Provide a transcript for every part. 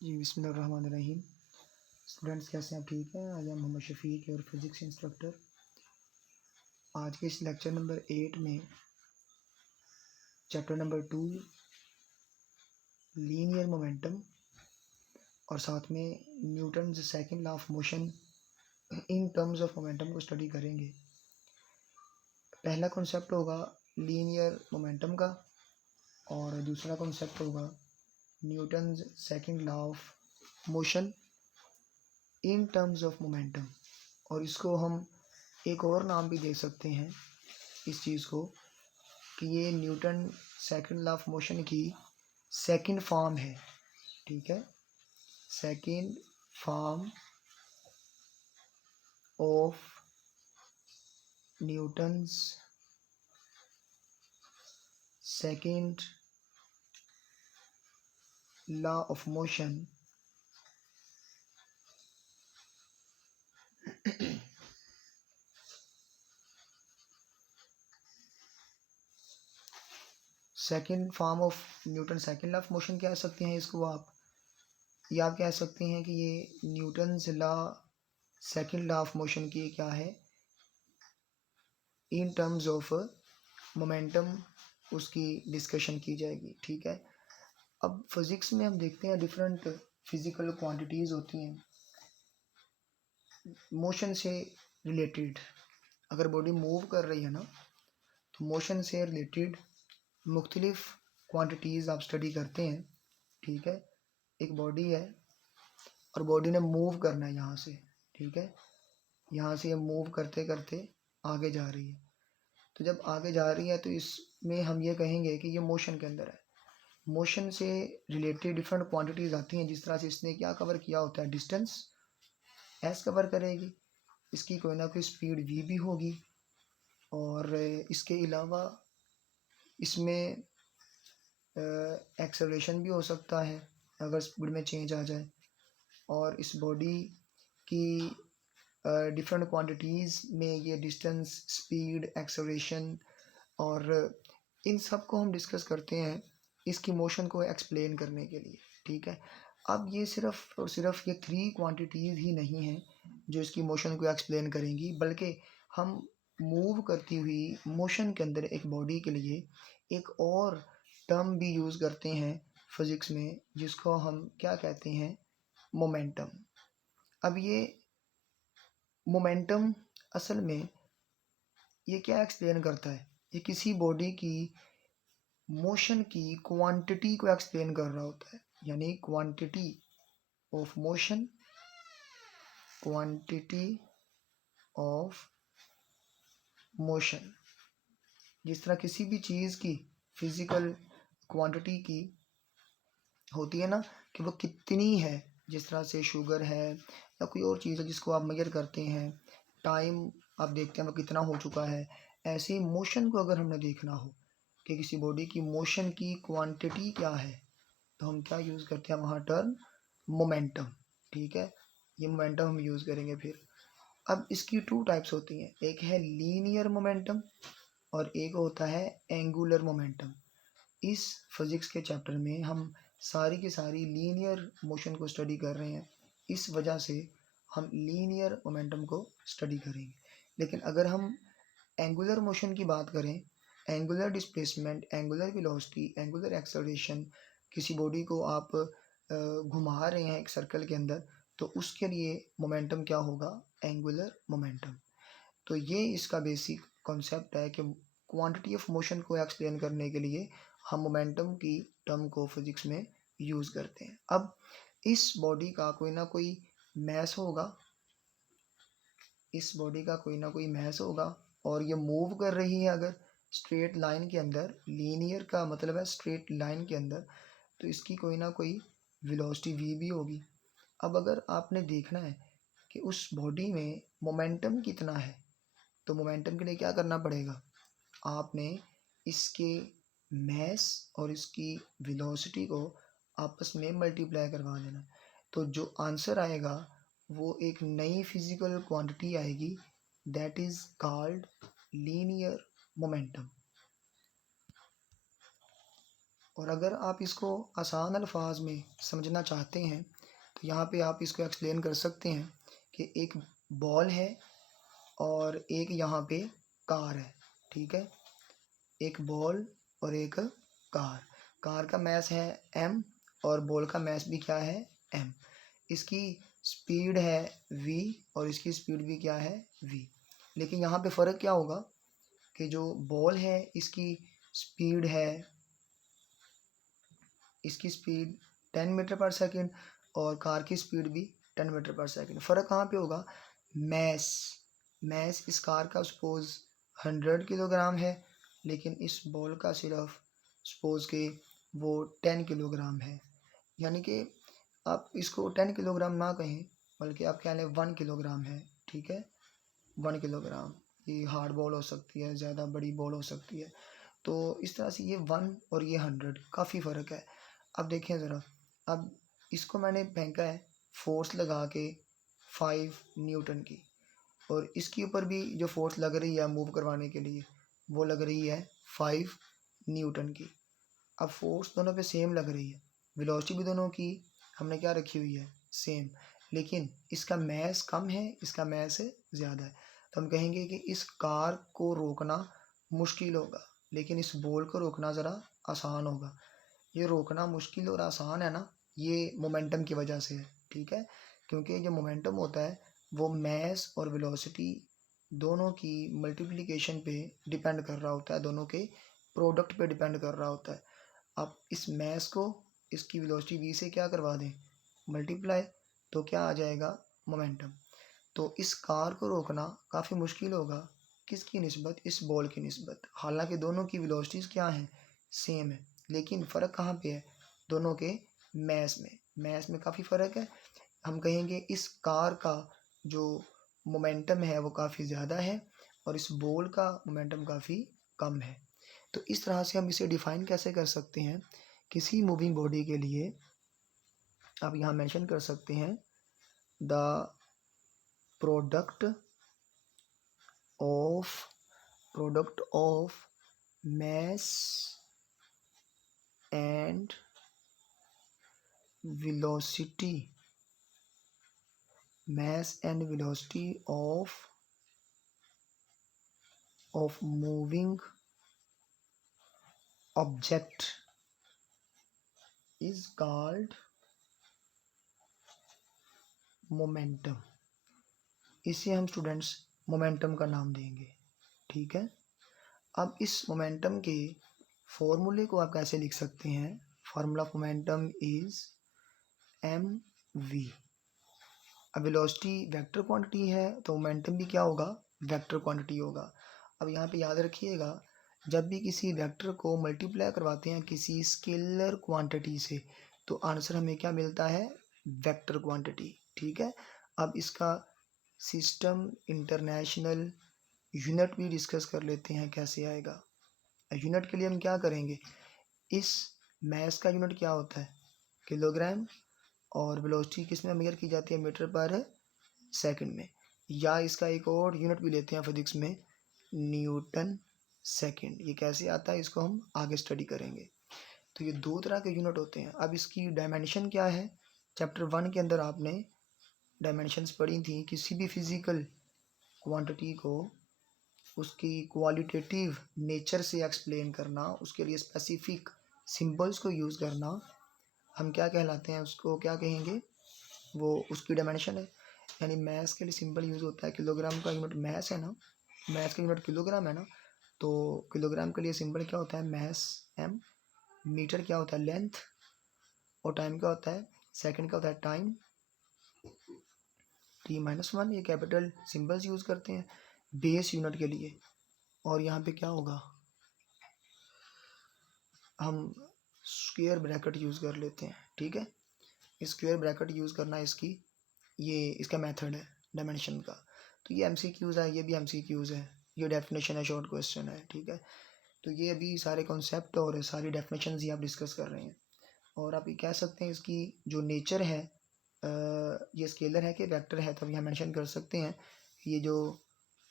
जी, बिस्मिल्लाहिर्रहमानिर्रहीम। स्टूडेंट्स कैसे हैं? आप ठीक हैं? आज हम मोहम्मद शफ़ीक और फिज़िक्स इंस्ट्रक्टर। आज के इस लेक्चर नंबर 8 में चैप्टर नंबर 2 लीनियर मोमेंटम और साथ में Newton's second law of motion in terms of momentum को स्टडी करेंगे। पहला कॉन्सेप्ट होगा लीनियर मोमेंटम का और दूसरा कॉन्सेप्ट होगा Newton's second law of motion in terms of momentum. और इसको हम एक और नाम भी दे सकते हैं इस चीज़ को कि ये Newton second law of motion की सेकंड फॉर्म है। ठीक है, second form of Newton's second law of motion second form of Newton second law of motion कह सकते हैं इसको आप, या आप कह सकते हैं कि ये Newton's law second law of motion की क्या है इन टर्म्स ऑफ मोमेंटम, उसकी डिस्कशन की जाएगी। ठीक है, अब फिज़िक्स में हम देखते हैं डिफरेंट फिज़िकल क्वांटिटीज़ होती हैं मोशन से रिलेटेड। अगर बॉडी मूव कर रही है ना, तो मोशन से रिलेटेड मुख्तलिफ क्वांटिटीज़ आप स्टडी करते हैं। ठीक है, एक बॉडी है और बॉडी ने मूव करना है यहाँ से। ठीक है, यहाँ से ये मूव करते करते आगे जा रही है। तो जब आगे जा रही है तो इसमें हम ये कहेंगे कि ये मोशन के अंदर है। मोशन से रिलेटेड डिफरेंट क्वांटिटीज़ आती हैं। जिस तरह से इसने क्या कवर किया होता है, डिस्टेंस एस कवर करेगी, इसकी कोई ना कोई स्पीड वी भी होगी, और इसके अलावा इसमें एक्सेलरेशन भी हो सकता है अगर स्पीड में चेंज आ जाए। और इस बॉडी की डिफरेंट क्वांटिटीज़ में ये डिस्टेंस, स्पीड, एक्सेलरेशन और इन सब को हम डिस्कस करते हैं इसकी मोशन को एक्सप्लेन करने के लिए। ठीक है, अब ये सिर्फ और सिर्फ ये 3 क्वांटिटीज़ ही नहीं हैं जो इसकी मोशन को एक्सप्लेन करेंगी, बल्कि हम मूव करती हुई मोशन के अंदर एक बॉडी के लिए एक और टर्म भी यूज़ करते हैं फिज़िक्स में, जिसको हम क्या कहते हैं, मोमेंटम। अब ये मोमेंटम असल में ये क्या एक्सप्लेन करता है, ये किसी बॉडी की मोशन की क्वांटिटी को एक्सप्लेन कर रहा होता है। यानी quantity of motion, quantity of motion. जिस तरह किसी भी चीज़ की फिजिकल क्वांटिटी की होती है ना, कि वो कितनी है, जिस तरह से शुगर है या कोई और चीज़ है जिसको आप मेजर करते हैं, टाइम आप देखते हैं वो कितना हो चुका है। ऐसे ही मोशन को अगर हमने देखना हो कि किसी बॉडी की मोशन की क्वांटिटी क्या है, तो हम क्या यूज़ करते हैं वहाँ टर्म मोमेंटम। ठीक है, ये मोमेंटम हम यूज़ करेंगे फिर। अब इसकी 2 टाइप्स होती हैं, एक है लीनियर मोमेंटम और एक होता है एंगुलर मोमेंटम। इस फिज़िक्स के चैप्टर में हम सारी की सारी लीनियर मोशन को स्टडी कर रहे हैं, इस वजह से हम लीनियर मोमेंटम को स्टडी करेंगे। लेकिन अगर हम एंगुलर मोशन की बात करें, angular displacement, angular velocity, angular acceleration, किसी बॉडी को आप घुमा रहे हैं एक सर्कल के अंदर, तो उसके लिए मोमेंटम क्या होगा, एंगुलर मोमेंटम। तो ये इसका बेसिक कॉन्सेप्ट है कि क्वांटिटी ऑफ मोशन को एक्सप्लेन करने के लिए हम मोमेंटम की टर्म को फिज़िक्स में यूज़ करते हैं। अब इस बॉडी का कोई ना कोई मैस होगा, इस बॉडी का कोई ना कोई मैस होगा और ये मूव कर रही है अगर स्ट्रेट लाइन के अंदर, लीनियर का मतलब है स्ट्रेट लाइन के अंदर, तो इसकी कोई ना कोई वेलोसिटी v भी होगी। अब अगर आपने देखना है कि उस बॉडी में मोमेंटम कितना है, तो मोमेंटम के लिए क्या करना पड़ेगा, आपने इसके मैस और इसकी वेलोसिटी को आपस में मल्टीप्लाई करवा देना। तो जो आंसर आएगा वो एक नई फिजिकल क्वांटिटी आएगी, that is called linear momentum. और अगर आप इसको आसान अल्फाज में समझना चाहते हैं तो यहाँ पे आप इसको एक्सप्लेन कर सकते हैं कि एक बॉल है और एक यहाँ पे कार है, ठीक है। एक बॉल और एक कार का मैस है m और बॉल का मैस भी क्या है m। इसकी स्पीड है v और इसकी स्पीड भी क्या है v। लेकिन यहाँ पे फ़र्क क्या होगा कि जो बॉल है इसकी स्पीड 10 मीटर पर सेकंड और कार की स्पीड भी 10 मीटर पर सेकंड। फ़र्क कहाँ पे होगा, मैस इस कार का सपोज 100 किलोग्राम है, लेकिन इस बॉल का सिर्फ सपोज के वो 10 किलोग्राम है। यानी कि आप इसको 10 किलोग्राम ना कहें बल्कि आप कह लें 1 किलोग्राम है, ठीक है। 1 किलोग्राम ये हार्ड बॉल हो सकती है, ज़्यादा बड़ी बॉल हो सकती है। तो इस तरह से ये 1 और ये 100 काफ़ी फ़र्क है। अब देखें ज़रा, अब इसको मैंने फेंका है फोर्स लगा के 5 न्यूटन की, और इसके ऊपर भी जो फोर्स लग रही है मूव करवाने के लिए वो लग रही है 5 न्यूटन की। अब फोर्स दोनों पे सेम लग रही है, वेलोसिटी भी दोनों की हमने क्या रखी हुई है सेम, लेकिन इसका मैस कम है, इसका मैस ज़्यादा है। तो हम कहेंगे कि इस कार को रोकना मुश्किल होगा, लेकिन इस बॉल को रोकना ज़रा आसान होगा। ये रोकना मुश्किल और आसान है ना, ये मोमेंटम की वजह से है, ठीक है। क्योंकि जो मोमेंटम होता है वो मैस और वेलोसिटी दोनों की मल्टीप्लिकेशन पे डिपेंड कर रहा होता है, दोनों के प्रोडक्ट पे डिपेंड कर रहा होता है। आप इस मैस को इसकी वेलोसिटी v से क्या करवा दें मल्टीप्लाई, तो क्या आ जाएगा मोमेंटम। तो इस कार को रोकना काफ़ी मुश्किल होगा, किसकी निस्बत, इस बॉल की निस्बत। हालांकि दोनों की वेलोसिटीज़ क्या हैं सेम है, लेकिन फ़र्क कहाँ पे है दोनों के मैस में काफ़ी फ़र्क है। हम कहेंगे इस कार का जो मोमेंटम है वो काफ़ी ज़्यादा है और इस बॉल का मोमेंटम काफ़ी कम है। तो इस तरह से हम इसे डिफ़ाइन कैसे कर सकते हैं किसी मूविंग बॉडी के लिए। आप यहाँ मेंशन कर सकते हैं the product of mass and velocity of moving object is called momentum। इसे हम स्टूडेंट्स मोमेंटम का नाम देंगे, ठीक है। अब इस मोमेंटम के फॉर्मूले को आप कैसे लिख सकते हैं, formula of momentum is mv। अब वेलोसिटी वेक्टर क्वांटिटी है तो मोमेंटम भी क्या होगा वेक्टर क्वांटिटी होगा। अब यहाँ पे याद रखिएगा, जब भी किसी वेक्टर को मल्टीप्लाई करवाते हैं किसी स्केलर क्वांटिटी से तो आंसर हमें क्या मिलता है वेक्टर क्वांटिटी, ठीक है। अब इसका सिस्टम इंटरनेशनल यूनिट भी डिस्कस कर लेते हैं कैसे आएगा। यूनिट के लिए हम क्या करेंगे, इस मैस का यूनिट क्या होता है किलोग्राम और वेलोसिटी किस में मेजर की जाती है मीटर पर सेकंड में, या इसका एक और यूनिट भी लेते हैं फिजिक्स में न्यूटन सेकंड। ये कैसे आता है इसको हम आगे स्टडी करेंगे। तो ये दो तरह के यूनिट होते हैं। अब इसकी डायमेंशन क्या है, चैप्टर 1 के अंदर आपने डायमेंशंस पढ़ी थी। किसी भी फिजिकल क्वांटिटी को उसकी क्वालिटेटिव नेचर से एक्सप्लेन करना, उसके लिए स्पेसिफिक सिंबल्स को यूज़ करना, हम क्या कहलाते हैं, उसको क्या कहेंगे, वो उसकी डायमेंशन है। यानी मैस के लिए सिंबल यूज़ होता है, किलोग्राम का यूनिट मैस है ना, मैस का यूनिट किलोग्राम है ना, तो किलोग्राम के लिए सिंबल क्या होता है मैस m, मीटर क्या होता है लेंथ, और टाइम क्या होता है सेकंड का होता है टाइम t-1। ये कैपिटल सिंबल्स यूज़ करते हैं बेस यूनिट के लिए। और यहाँ पे क्या होगा, हम स्क्वायर ब्रैकेट यूज़ कर लेते हैं, ठीक है। स्क्वायर ब्रैकेट यूज़ करना ये इसका मेथड है डायमेंशन का। तो ये MCQs है, ये भी MCQs है, ये डेफिनेशन है, शॉर्ट क्वेश्चन है, ठीक है। तो ये अभी सारे कॉन्सेप्ट और सारी डेफिनेशन ही आप डिस्कस कर रहे हैं। और आप ये कह सकते हैं इसकी जो नेचर है ये स्केलर है कि वेक्टर है, तो अब यहाँ मेंशन कर सकते हैं ये जो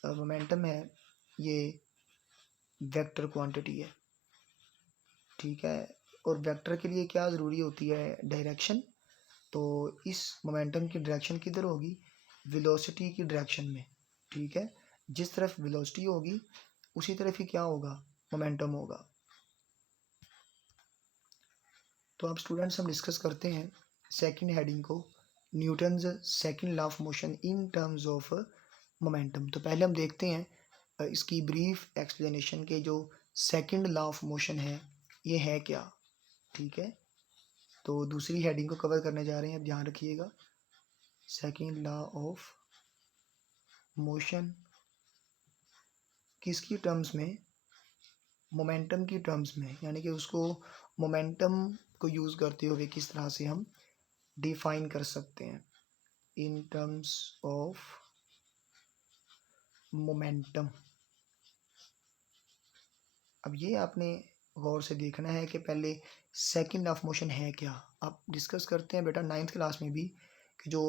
मोमेंटम है ये वेक्टर क्वांटिटी है, ठीक है। और वेक्टर के लिए क्या ज़रूरी होती है, डायरेक्शन। तो इस मोमेंटम की डायरेक्शन किधर होगी, वेलोसिटी की डायरेक्शन में, ठीक है। जिस तरफ वेलोसिटी होगी उसी तरफ ही क्या होगा, मोमेंटम होगा। तो अब स्टूडेंट्स हम डिस्कस करते हैं सेकंड हेडिंग को, Newton's second law of motion in terms of momentum. तो पहले हम देखते हैं इसकी ब्रीफ एक्सप्लेनेशन के जो सेकंड लॉ ऑफ मोशन है ये है क्या, ठीक है। तो दूसरी हेडिंग को कवर करने जा रहे हैं, अब ध्यान रखिएगा। सेकंड लॉ ऑफ मोशन किसकी टर्म्स में, मोमेंटम की टर्म्स में, यानी कि उसको मोमेंटम को यूज़ करते हुए किस तरह से हम डिफाइन कर सकते हैं, इन टर्म्स ऑफ मोमेंटम। अब ये आपने गौर से देखना है कि पहले सेकंड ऑफ मोशन है क्या। आप डिस्कस करते हैं बेटा 9th क्लास में भी कि जो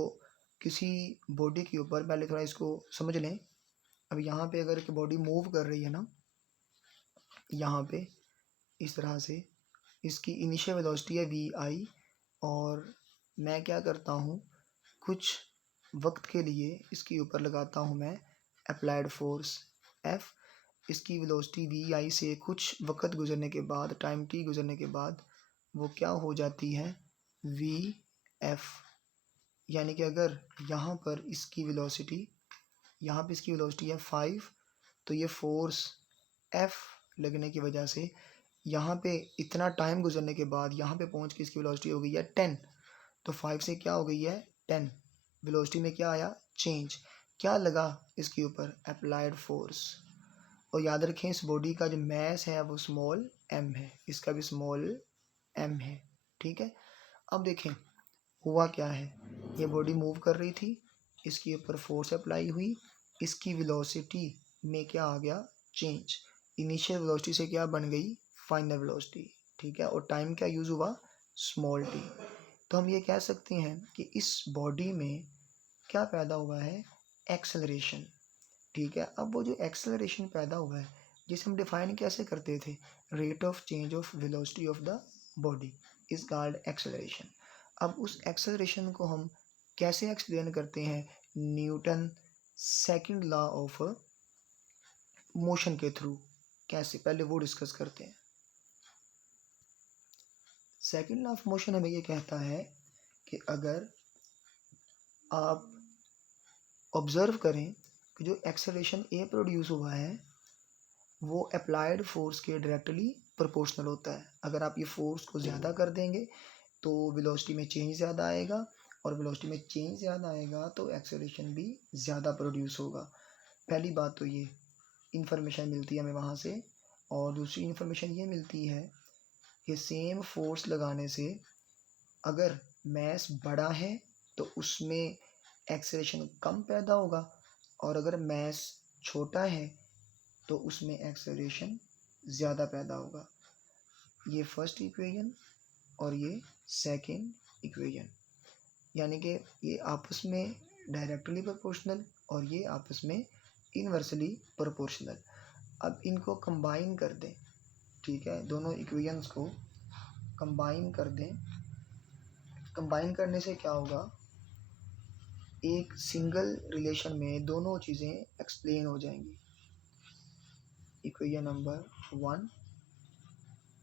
किसी बॉडी के ऊपर, पहले थोड़ा इसको समझ लें। अब यहाँ पे अगर कि बॉडी मूव कर रही है ना, यहाँ पे इस तरह से, इसकी इनिशियल वेलोसिटी है vi, और मैं क्या करता हूँ, कुछ वक्त के लिए इसके ऊपर लगाता हूँ मैं अप्लाइड फोर्स F। इसकी वेलोसिटी vi से कुछ वक्त गुजरने के बाद, टाइम t गुजरने के बाद वो क्या हो जाती है, vf। यानी कि अगर यहाँ पर इसकी वेलोसिटी, यहाँ पे इसकी वेलोसिटी है 5, तो ये फोर्स F लगने की वजह से यहाँ पे इतना टाइम गुजरने के बाद यहाँ पे पहुँच के इसकी वेलोसिटी हो गई है 10। तो 5 से क्या हो गई है 10, वेलोसिटी में क्या आया, चेंज। क्या लगा इसके ऊपर, अप्लाइड फोर्स। और याद रखें इस बॉडी का जो मैस है वो स्मॉल m है, इसका भी स्मॉल m है, ठीक है। अब देखें हुआ क्या है, ये बॉडी मूव कर रही थी, इसके ऊपर फोर्स अप्लाई हुई, इसकी वेलोसिटी में क्या आ गया, चेंज। इनिशियल वेलोसिटी से क्या बन गई, फाइनल वेलोसिटी, ठीक है। और टाइम क्या यूज़ हुआ, स्मॉल t। तो हम ये कह सकते हैं कि इस बॉडी में क्या पैदा हुआ है, एक्सेलरेशन, ठीक है। अब वो जो एक्सेलरेशन पैदा हुआ है जिसे हम डिफाइन कैसे करते थे, rate of change of velocity of the body is called acceleration. अब उस एक्सेलरेशन को हम कैसे एक्सप्लेन करते हैं, Newton second law of motion के थ्रू। कैसे, पहले वो डिस्कस करते हैं। सेकंड लॉ ऑफ मोशन हमें ये कहता है कि अगर आप ऑब्जर्व करें कि जो एक्सेलरेशन ए प्रोड्यूस हुआ है वो अप्लाइड फोर्स के डायरेक्टली प्रोपोर्शनल होता है। अगर आप ये फोर्स को ज़्यादा कर देंगे तो वेलोसिटी में चेंज ज़्यादा आएगा, और वेलोसिटी में चेंज ज़्यादा आएगा तो एक्सेलरेशन भी ज़्यादा प्रोड्यूस होगा। पहली बात तो ये इन्फॉर्मेशन मिलती है हमें वहाँ से। और दूसरी इन्फॉर्मेशन ये मिलती है कि सेम फोर्स लगाने से अगर मैस बड़ा है तो उसमें एक्सेलरेशन कम पैदा होगा, और अगर मैस छोटा है तो उसमें एक्सेलरेशन ज़्यादा पैदा होगा। ये फर्स्ट इक्वेशन और ये सेकंड इक्वेशन, यानी कि ये आपस में डायरेक्टली प्रोपोर्शनल और ये आपस में इनवर्सली प्रोपोर्शनल। अब इनको कंबाइन कर दें, ठीक है, दोनों इक्वेशंस को कंबाइन कर दें। कंबाइन करने से क्या होगा, एक सिंगल रिलेशन में दोनों चीज़ें एक्सप्लेन हो जाएंगी। Equation number 1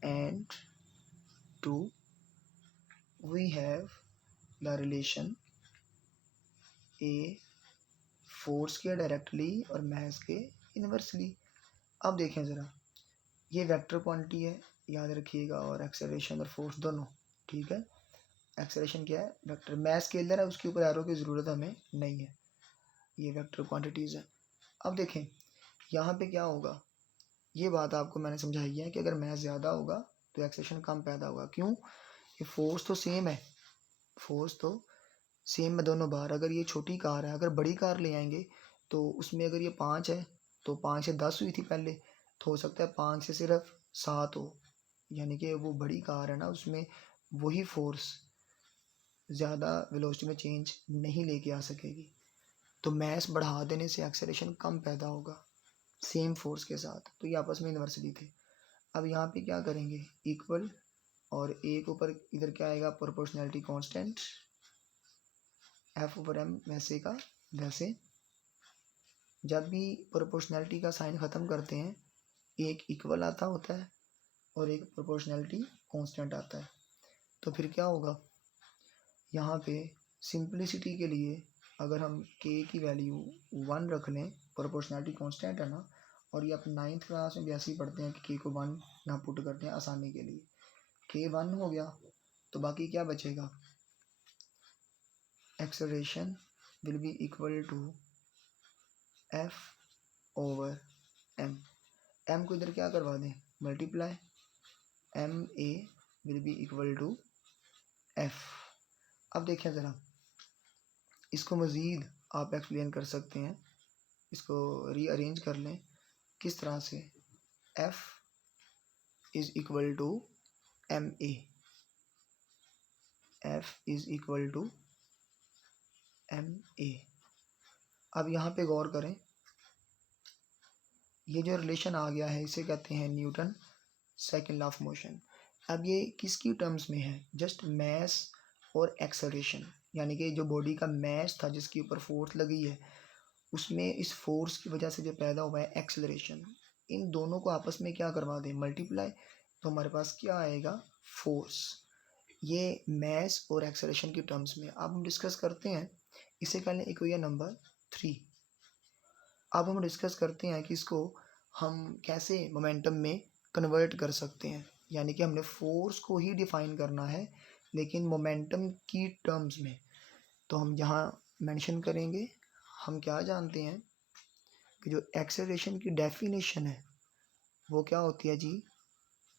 and 2 we have the relation A force के डायरेक्टली और मैस के इनवर्सली। अब देखें ज़रा, ये वेक्टर क्वांटिटी है याद रखिएगा, और एक्सेलरेशन और फोर्स दोनों, ठीक है। एक्सेलरेशन क्या है, वेक्टर, मैस स्केलर है, उसके ऊपर एरो की ज़रूरत हमें नहीं है, ये वेक्टर क्वांटिटीज़ है। अब देखें यहाँ पे क्या होगा, ये बात आपको मैंने समझाई है कि अगर मैस ज़्यादा होगा तो एक्सेलरेशन कम पैदा होगा। क्यों, ये फोर्स तो सेम है, फोर्स तो सेम है दोनों बार। अगर ये छोटी कार है, अगर बड़ी कार ले आएंगे तो उसमें अगर ये 5 है तो 5 से 10 हुई थी पहले, तो हो सकता है 5 से सिर्फ 7 हो, यानी कि वो बड़ी कार है ना, उसमें वही फोर्स ज़्यादा वेलोसिटी में चेंज नहीं लेके आ सकेगी। तो मैस बढ़ा देने से एक्सेलरेशन कम पैदा होगा सेम फोर्स के साथ। तो ये आपस में इन्वर्सली थे। अब यहाँ पे क्या करेंगे, इक्वल और ए के ऊपर इधर क्या आएगा, proportionality constant, F over M वैसे का वैसे। जब भी प्रोपोर्शनैलिटी का साइन ख़त्म करते हैं एक इक्वल आता होता है और एक प्रोपोर्शनैलिटी कांस्टेंट आता है। तो फिर क्या होगा, यहाँ पे सिंपलिसिटी के लिए अगर हम के की वैल्यू 1 रख लें, प्रोपोर्शनैलिटी कांस्टेंट है ना, और ये अपन 9th क्लास में भी ऐसे ही पढ़ते हैं कि के को 1 ना पुट करते हैं आसानी के लिए। के 1 हो गया तो बाकी क्या बचेगा, acceleration will be equal to F over M. M को इधर क्या करवा दें, multiply, M A will be equal to F. अब देखें ज़रा, इसको मज़ीद आप एक्सप्लेन कर सकते हैं, इसको रीअरेंज कर लें किस तरह से, F is equal to M A, F is equal to M A. अब यहाँ पे गौर करें, ये जो रिलेशन आ गया है इसे कहते हैं Newton second law of motion. अब ये किसकी टर्म्स में है, जस्ट मैस और एक्सेलरेशन, यानी कि जो बॉडी का मैस था जिसके ऊपर फोर्स लगी है उसमें इस फोर्स की वजह से जो पैदा हुआ है एक्सेलरेशन, इन दोनों को आपस में क्या करवा दें, मल्टीप्लाई, तो हमारे पास क्या आएगा, फोर्स। ये मैस और एक्सेलरेशन की टर्म्स में। अब हम डिस्कस करते हैं, इसे कर लें इक्वेशन नंबर 3। अब हम डिस्कस करते हैं कि इसको हम कैसे मोमेंटम में कन्वर्ट कर सकते हैं, यानी कि हमने फोर्स को ही डिफाइन करना है लेकिन मोमेंटम की टर्म्स में। तो हम यहाँ मेंशन करेंगे, हम क्या जानते हैं कि जो एक्सेलरेशन की डेफिनेशन है वो क्या होती है जी,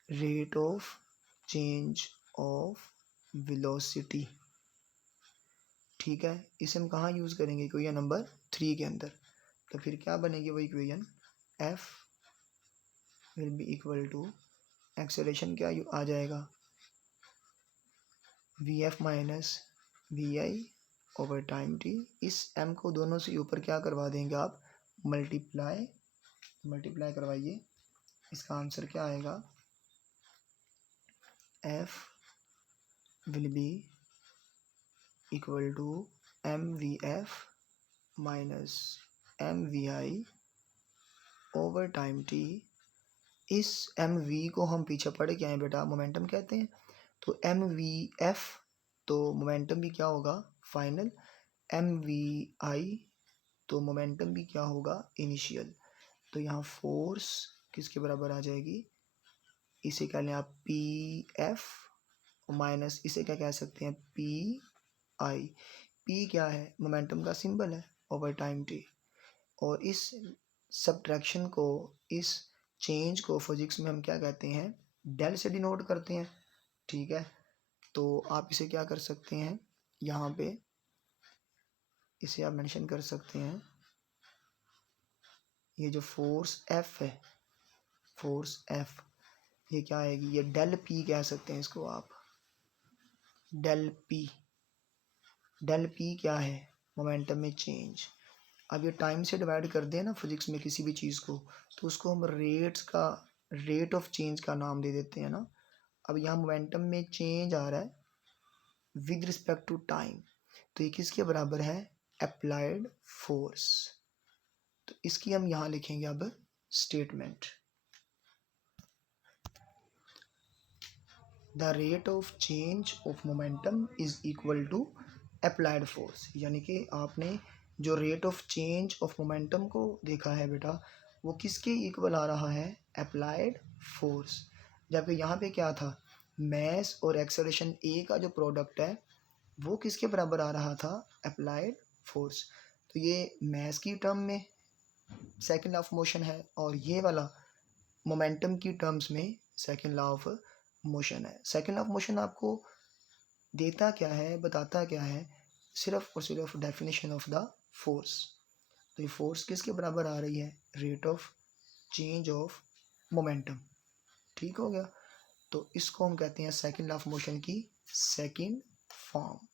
rate of change of velocity. ठीक है, इसे हम कहाँ यूज़ करेंगे, इक्वेशन नंबर 3 के अंदर। तो फिर क्या बनेगी वो equation, F will be equal to acceleration क्या आ जाएगा, V F minus V I over time T. इस एम को दोनों से ऊपर क्या करवा देंगे आप, मल्टीप्लाई, मल्टीप्लाई करवाइए, इसका आंसर क्या आएगा, F will be equal to M V F minus M V I over time T. इस एम वी को हम पीछे पढ़ के आए बेटा, मोमेंटम कहते हैं। तो एम वी एफ तो मोमेंटम भी क्या होगा, फाइनल, एम वी आई तो मोमेंटम भी क्या होगा, इनिशियल। तो यहाँ फोर्स किसके बराबर आ जाएगी, इसे कह लें आप पी एफ माइनस इसे क्या कह सकते हैं, पी आई। पी क्या है, मोमेंटम का सिंबल है, ओवर टाइम टी। और इस सब्ट्रैक्शन को, इस चेंज को फिजिक्स में हम क्या कहते हैं, डेल से डिनोट करते हैं। ठीक है, तो आप इसे क्या कर सकते हैं, यहाँ पे इसे आप मेंशन कर सकते हैं, ये जो फोर्स एफ है, फोर्स एफ, ये क्या आएगी, ये डेल पी कह सकते हैं इसको आप, डेल पी। डेल पी क्या है, मोमेंटम में चेंज। अब ये टाइम से डिवाइड कर दें ना फिजिक्स में किसी भी चीज़ को, तो उसको हम रेट्स का, रेट ऑफ चेंज का नाम दे देते हैं ना। अब यहाँ मोमेंटम में चेंज आ रहा है विद रिस्पेक्ट टू टाइम, तो ये किसके बराबर है, अप्लाइड फोर्स। तो इसकी हम यहाँ लिखेंगे अब statement, the rate of change of momentum is equal to applied force. यानी कि आपने जो rate of change of momentum को देखा है बेटा, वो किसके इक्वल आ रहा है, अप्लाइड फोर्स। जबकि यहाँ पे क्या था, मैस और एक्सेलरेशन ए का जो प्रोडक्ट है वो किसके बराबर आ रहा था, अप्लाइड फोर्स। तो ये मैस की टर्म में सेकंड लॉ ऑफ मोशन है और ये वाला मोमेंटम की टर्म्स में सेकंड लॉ ऑफ मोशन है। सेकंड लॉ ऑफ मोशन आपको देता क्या है, बताता क्या है, सिर्फ और सिर्फ डेफिनेशन ऑफ द फोर्स। तो ये फोर्स किसके बराबर आ रही है, rate of change of momentum. ठीक हो गया, तो इसको हम कहते हैं सेकंड लॉ ऑफ मोशन की सेकंड फॉर्म।